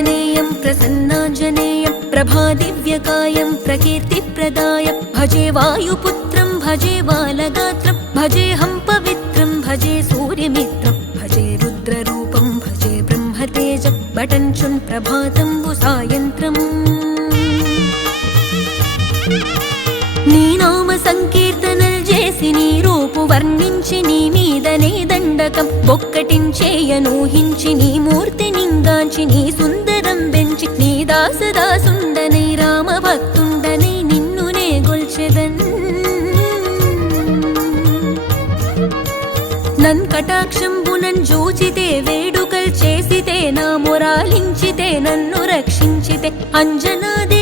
प्रसन्नाञ्जनेयं प्रसन्नाञ्जनेयं प्रभादिव्यकायं प्रकीर्तिप्रदायं भजे वायुपुत्रं भजे बालगात्रं भजेऽहं पवित्रं भजे सूर्यमित्रं भजे रुद्ररूपं भजे ब्रह्मतेजं बटञ्चुं प्रभातं सायन्त्रम् నీ నామ సంకీర్తనలు చేసి నీ రూపు వర్ణించి నీ మీదనే దండకం ఒక్కటించేయనూహించి నీ మూర్తి నింగాంచి నీ సుందరం పెంచి నీ దాసదాసుండనై రామ భక్తుండనై నిన్నునే గొల్చెదన్ నన్ కటాక్షంబునన్ జూచితే వేడుకల్ చేసితే నా మొరాలించితే నన్ను రక్షించితే అంజనాదే